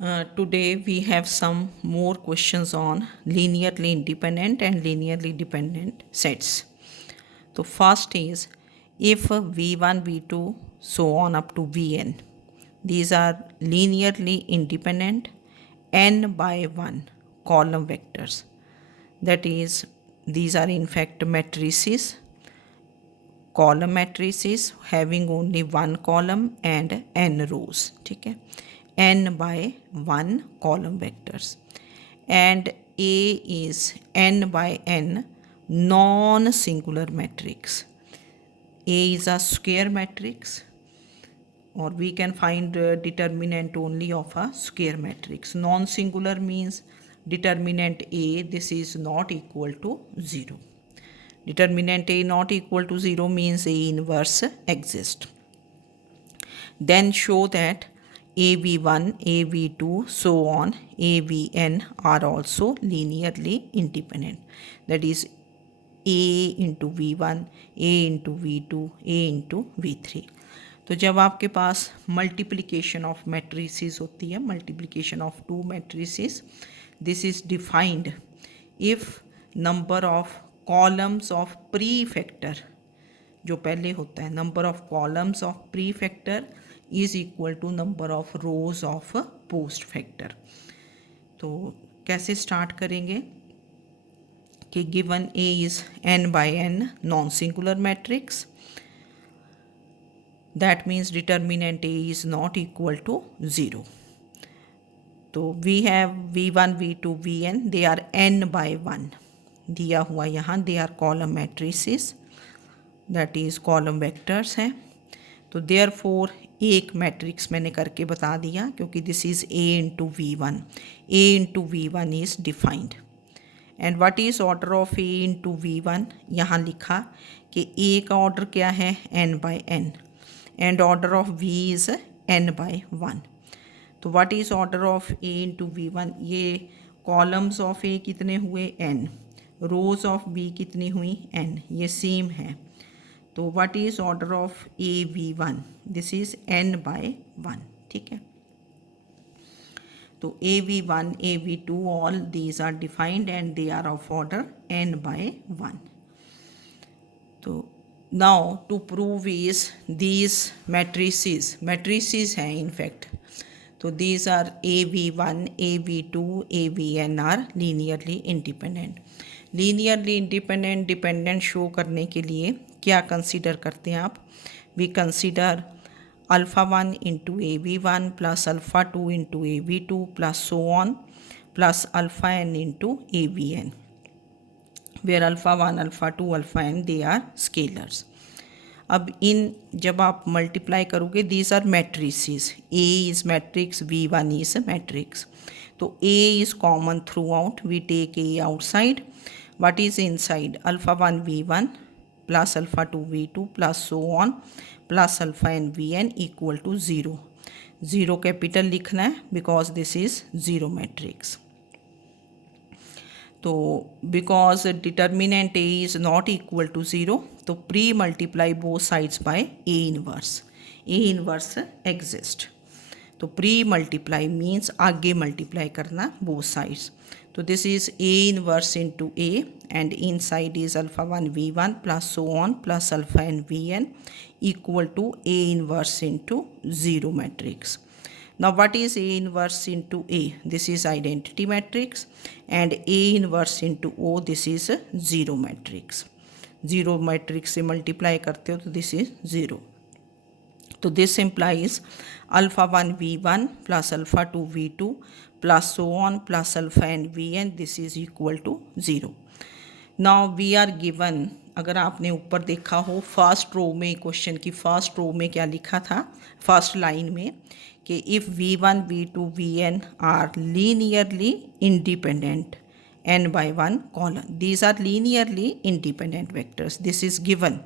Today we have some more questions on linearly independent and linearly dependent sets. So first is if v1, v2, so on up to vn, these are linearly independent n by 1 column vectors. That is, these are in fact matrices, column matrices having only one column and n rows. ठीक है, n by 1 column vectors, and A is n by n non singular matrix. A is a square matrix, or we can find determinant only of a square matrix. Non singular means determinant A, this is not equal to 0. Determinant A not equal to 0 means A inverse exists. Then show that AV1, AV2, so on, AVN are also linearly independent. That is A into V1, A into V2, A into V3. तो जब आपके पास multiplication of matrices होती है, multiplication of two matrices, this is defined if number of columns of pre factor, जो पहले होता है, number of columns of pre factor is equal to number of rows of post factor. तो कैसे start करेंगे कि given A is n by n non singular matrix, that means determinant A is not equal to 0. तो we have v1, v2, vn, they are n by 1 दिया हुआ यहाँ, they are column matrices, that is column vectors हैं. तो therefore एक matrix मैंने करके बता दिया, क्योंकि this is A into V1. A into V1 is defined. And what is order of A into V1? यहाँ लिखा कि A का ऑर्डर क्या है, n by n, and order of V is n by 1. तो what is order of A into V1? ये columns of A कितने हुए, n, rows of B कितनी हुई, n, ये सेम है. तो what is order of A V1? This is n by 1. ठीक है. तो A V1, A V2, all these are defined and they are of order n by 1. तो now to prove is these matrices हैं in fact. तो these are AV1, AV2, AVN are linearly independent. Linearly independent dependent show करने के लिए क्या consider करते हैं आप? We consider alpha 1 into AV1 plus alpha 2 into AV2 plus so on plus alpha n into AVN, where alpha 1, alpha 2, alpha n they are scalars. अब इन जब आप मल्टीप्लाई करोगे, these are matrices, A is matrix, V1 is matrix. तो A is common throughout, we take A outside. What is inside? Alpha 1 V1 plus alpha 2 V2 plus so on plus alpha n Vn equal to 0. 0 capital लिखना है because this is zero matrix. तो because determinant A is not equal to 0, तो pre multiply both sides by A inverse. A inverse exist. तो pre multiply means आगे multiply करना both sides. तो this is A inverse into A and in side is alpha 1 V1 plus so on plus alpha n Vn equal to A inverse into 0 matrix. Now what is A inverse into A? This is identity matrix, and A inverse into O, this is a 0 matrix. 0 matrix से multiply करते हो तो this is 0. तो this implies alpha 1 V1 plus alpha 2 V2 plus so on plus alpha n Vn, this is equal to 0. Now we are given, अगर आपने ऊपर देखा हो फर्स्ट रो में, क्वेश्चन की फर्स्ट रो में क्या लिखा था, फर्स्ट लाइन में, कि if V1, V2, Vn are linearly independent n by 1 column, these are linearly independent vectors, this is given.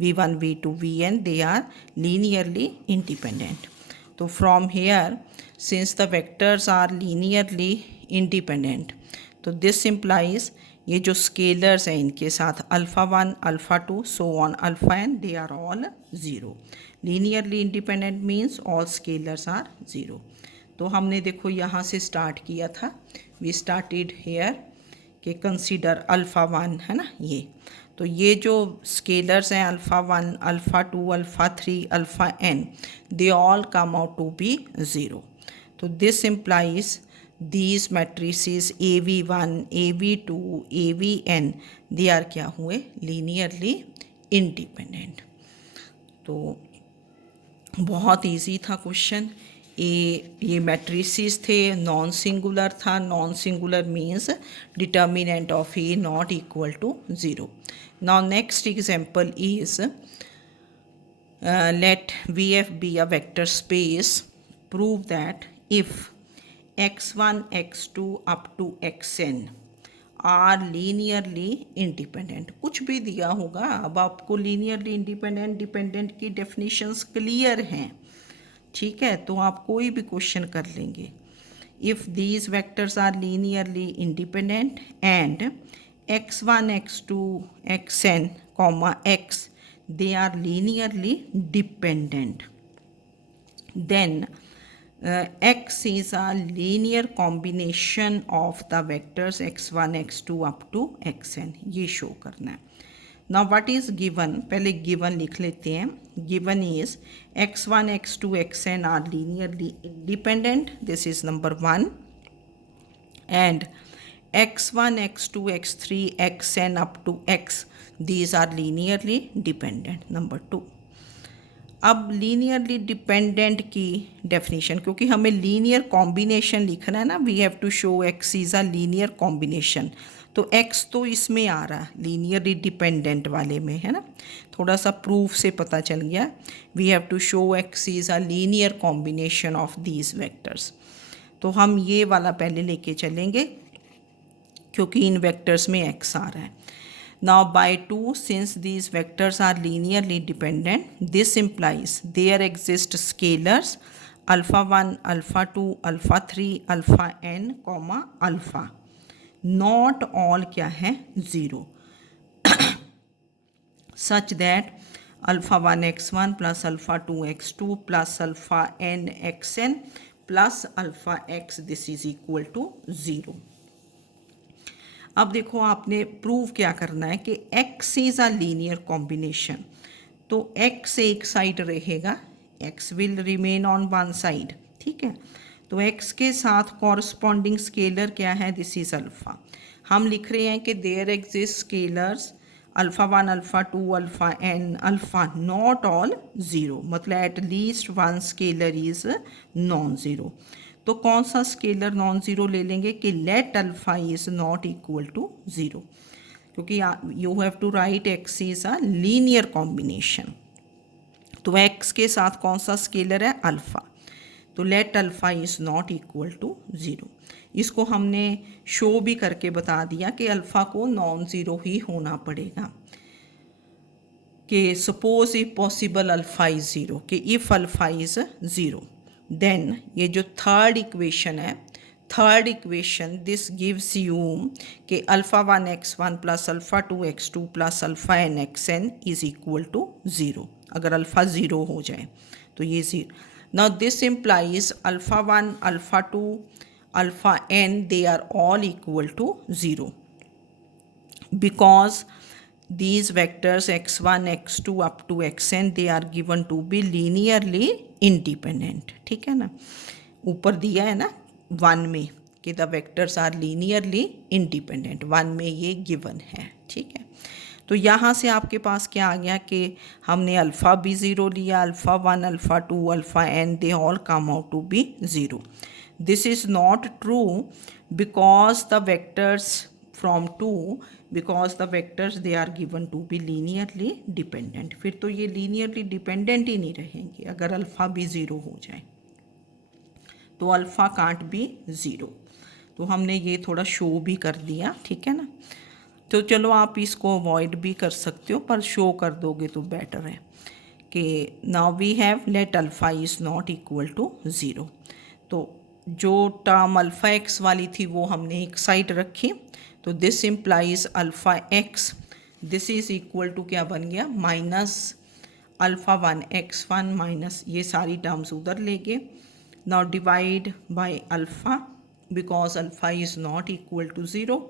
V1, V2, Vn, they are linearly independent. तो from here, since the vectors are linearly independent, तो this implies ये जो scalars हैं इनके साथ alpha 1, alpha 2, so on alpha n, they are all 0. Linearly independent means all scalars are 0. तो हमने देखो यहाँ से स्टार्ट किया था, वी स्टार्टेड हेयर कि कंसीडर अल्फ़ा 1 है ना ये। तो ये जो स्केलर्स हैं alpha 1, alpha 2, alpha 3, alpha n, they all come out to be 0। तो this implies these matrices AV1, AV2, AVn, they are क्या हुए, लीनियरली इंडिपेंडेंट। तो बहुत इजी था क्वेश्चन। ये मैट्रिसेस थे, नॉन सिंगुलर था, non singular means determinant of A not equal to 0। Now next example is let VF be a vector space. Prove that if x1, x2 up to xn are linearly independent, कुछ भी दिया होगा। अब आपको linearly independent dependent की definitions clear हैं, ठीक है, तो आप कोई भी क्वेश्चन कर लेंगे। If these vectors are linearly independent and x1, x2, xn, x, they are linearly dependent, then x is a linear combination of the vectors x1, x2 up to xn, ये शो करना है। now what is given, पहले given लिख लेते हैं। given is x1, x2, xn are linearly independent, this is number 1, and x1, x2, x3, xn up to x, these are linearly dependent, number 2। अब linearly dependent की definition, क्योंकि हमें linear combination लिखना है ना, we have to show x is a linear combination, तो x तो इसमें आ रहा लीनियरली डिपेंडेंट वाले में, है ना, थोड़ा सा प्रूफ से पता चल गया। We have to show x is a linear combination of these vectors, तो हम ये वाला पहले लेके चलेंगे क्योंकि इन वेक्टर्स में एक्स आ रहा है। Now by 2, since these vectors are linearly dependent, this implies there exist scalars alpha 1, alpha 2, alpha 3, alpha n, alpha. Not all क्या है 0, such that alpha 1 x1 plus alpha 2 x2 plus alpha n xn plus alpha x, this is equal to 0। अब देखो आपने prove क्या करना है कि x is a linear combination, तो x एक साइड रहेगा, x will remain on one side, ठीक है, तो x के साथ कॉरस्पॉन्डिंग स्केलर क्या है, दिस इज़ अल्फ़ा। हम लिख रहे हैं कि there exist scalars alpha 1, alpha 2, alpha n, alpha not all 0, मतलब at least one scalar is non zero. तो कौन सा स्केलर नॉन ज़ीरो ले लेंगे कि let alpha is not equal to 0, क्योंकि you have to write x is a linear combination, तो x के साथ कौन सा स्केलर है, अल्फ़ा, तो let alpha is not equal to 0। इसको हमने शो भी करके बता दिया कि अल्फ़ा को नॉन ज़ीरो ही होना पड़ेगा, कि suppose if possible alpha is 0, कि इफ़ अल्फ़ा इज़ 0, देन ये जो थर्ड इक्वेशन है, third equation this gives you कि alpha 1 x1 plus alpha 2 x2 plus alpha n xn is equal to 0। अगर अल्फ़ा 0 हो जाए तो ये 0। Now this implies alpha 1, alpha 2, alpha n, they are all equal to 0 because these vectors x1, x2 up to xn, they are given to be linearly independent, ठीक है ना, ऊपर दिया है ना 1 में कि the vectors are linearly independent, 1 में ये given है, ठीक है। तो यहाँ से आपके पास क्या आ गया कि हमने अल्फ़ा भी 0 लिया, alpha 1, alpha 2, alpha n, they all come out to be 0। this is not true because the vectors from 2, because the vectors they are given to be linearly dependent, फिर तो ये linearly dependent ही नहीं रहेंगे अगर alpha भी 0 हो जाए, तो अल्फ़ा कांट भी 0, तो हमने ये थोड़ा शो भी कर दिया, ठीक है ना। तो चलो आप इसको अवॉइड भी कर सकते हो, पर शो कर दोगे तो बेटर है कि now we have let alpha is not equal to 0। तो जो टर्म अल्फ़ा एक्स वाली थी वो हमने एक साइड रखी, तो this implies alpha x, this is equal to क्या बन गया, माइनस अल्फ़ा 1 x1 माइनस ये सारी टर्म्स उधर ले गए, Now divide by alpha because alpha is not equal to 0.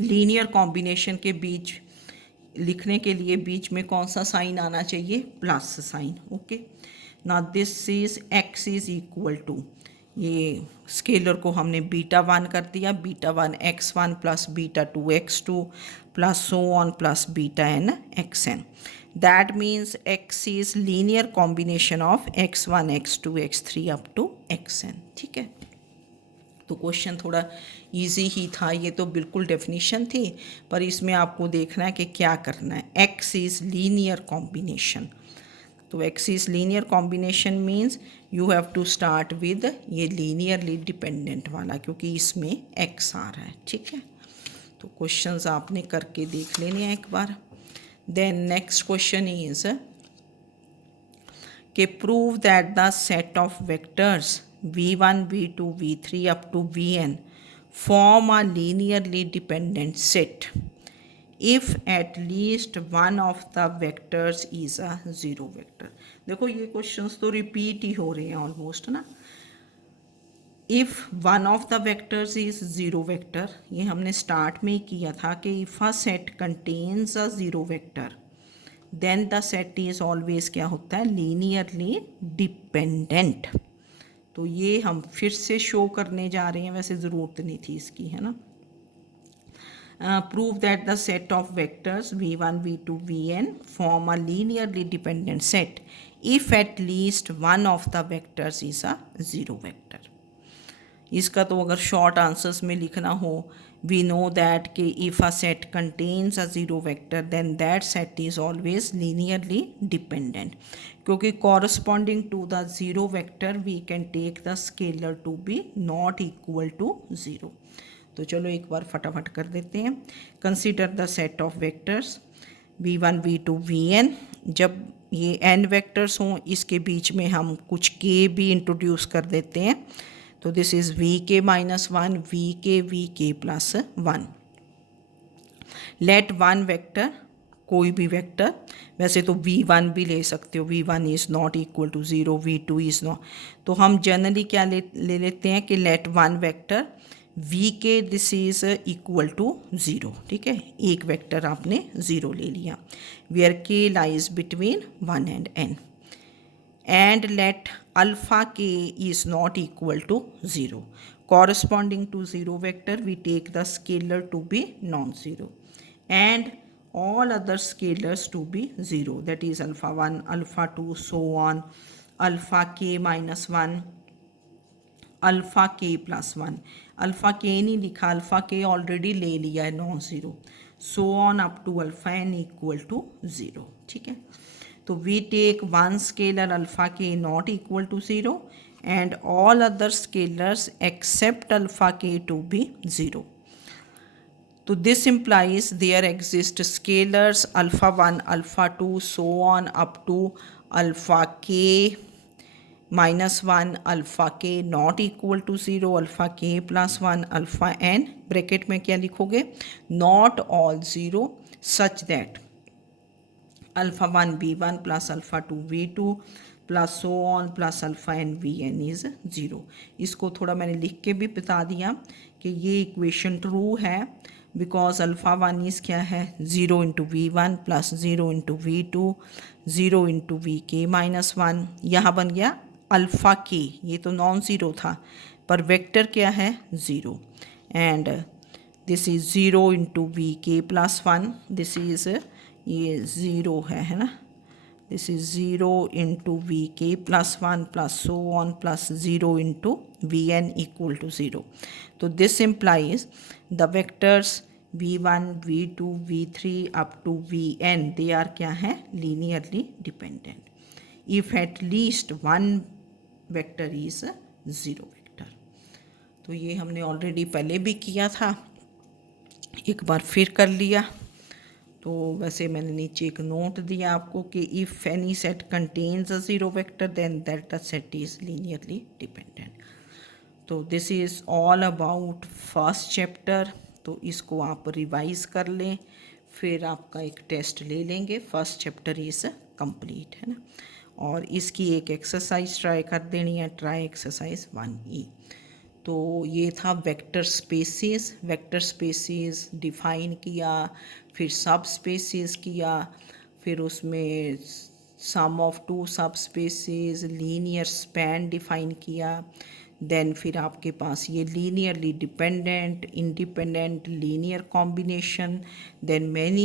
Linear combination के बीच लिखने के लिए बीच में कौन सा साइन आना चाहिए? Plus sign. ओके. ना this is x is equal to, ये स्केलर को हमने बीटा 1 कर दिया, beta 1 x1 plus beta 2 x2 plus so on plus beta n xn. That means x is linear combination of x1 x2 x3 up to xn. ठीक है. तो question थोड़ा easy ही था, ये तो बिल्कुल डेफिनेशन थी, पर इसमें आपको देखना है कि क्या करना है. x is linear combination. तो x is linear combination means you have to start with ये लीनियरली डिपेंडेंट वाला, क्योंकि इसमें x आ रहा है. ठीक है. तो क्वेश्चंस आपने करके देख लेने हैं एक बार. देन नेक्स्ट क्वेश्चन इज कि prove that the set of vectors v1 v2 v3 up to vn form a linearly dependent set if at least one of the vectors is a zero vector. देखो ये questions तो repeat ही हो रहे हैं almost ना. If one of the vectors is zero vector, ये हमने start में ही किया था कि if a set contains a zero vector then the set is always क्या होता है? Linearly dependent. तो ये हम फिर से शो करने जा रहे हैं, वैसे ज़रूरत नहीं थी इसकी, है ना. Prove that the set of vectors v1 v2 vn form a linearly dependent set if at least one of the vectors is a zero vector. इसका तो अगर शॉर्ट आंसर्स में लिखना हो, वी नो दैट कि if a set contains a zero vector then that set is always linearly dependent, क्योंकि corresponding to the zero vector we can take the scalar to be not equal to zero. तो चलो एक बार फटाफट कर देते हैं. Consider the set of vectors v1 v2 vn. जब ये n वेक्टर्स हों, इसके बीच में हम कुछ k भी इंट्रोड्यूस कर देते हैं. तो this is vk minus 1 vk plus 1. Late one vector, कोई भी वेक्टर, वैसे तो v1 भी ले सकते हो, v1 is not equal to 0, v2 is not. तो हम जनरली क्या ले लेते हैं कि let one vector vk this is equal to 0. ठीक है. एक वेक्टर आपने 0 ले लिया, where k lies between 1 and n. And let alpha k is not equal to 0. Corresponding to 0 vector, we take the scalar to be non-zero and all other scalars to be 0. That is alpha 1, alpha 2, so on, alpha k minus 1, alpha k plus 1. Alpha k नहीं लिखा, alpha k already ले लिया है non-zero. So on up to alpha n equal to 0. ठीक है. तो we take one scalar alpha k not equal to 0 and all other scalars except alpha k to be 0. So this implies there exist scalars alpha 1, alpha 2, so on up to alpha k minus 1, alpha k not equal to 0, alpha k plus 1, alpha n. Bracket में क्या लिखोगे? Not all 0 such that alpha 1 v1 plus alpha 2 v2 plus so on plus alpha n v n is 0. इसको थोड़ा मैंने लिख के भी बता दिया कि ये इक्वेशन ट्रू है बिकॉज अल्फ़ा 1 इज़ क्या है? 0 into v one plus 0 into v two 0 into v k minus 1. यहाँ बन गया अल्फ़ा के, ये तो नॉन ज़ीरो था पर वेक्टर क्या है? 0. And this is 0 into v k plus 1. This is ये 0 है ना. This is 0 into v k plus 1 plus so on plus 0 into v n equal to 0. तो this implies the vectors v1 v2 v3 up to vn they are क्या हैं? Linearly dependent if at least one vector is 0 vector. तो ये हमने already पहले भी किया था, एक बार फिर कर लिया. तो वैसे मैंने नीचे एक नोट दिया आपको कि if any set contains a zero vector then that the set is linearly dependent. तो this is all about first chapter. तो इसको आप रिवाइज कर लें, फिर आपका एक टेस्ट ले लेंगे. फर्स्ट चैप्टर इज़ कंप्लीट, है ना. और इसकी एक एक्सरसाइज ट्राई कर देनी है, ट्राई एक्सरसाइज 1E। तो ये था वेक्टर स्पेसेस डिफ़ाइन किया, फिर सब स्पेसेस किया, फिर उसमें sum of two subspaces, linear span define किया, देन फिर आपके पास ये linearly dependent, independent, linear combination, then many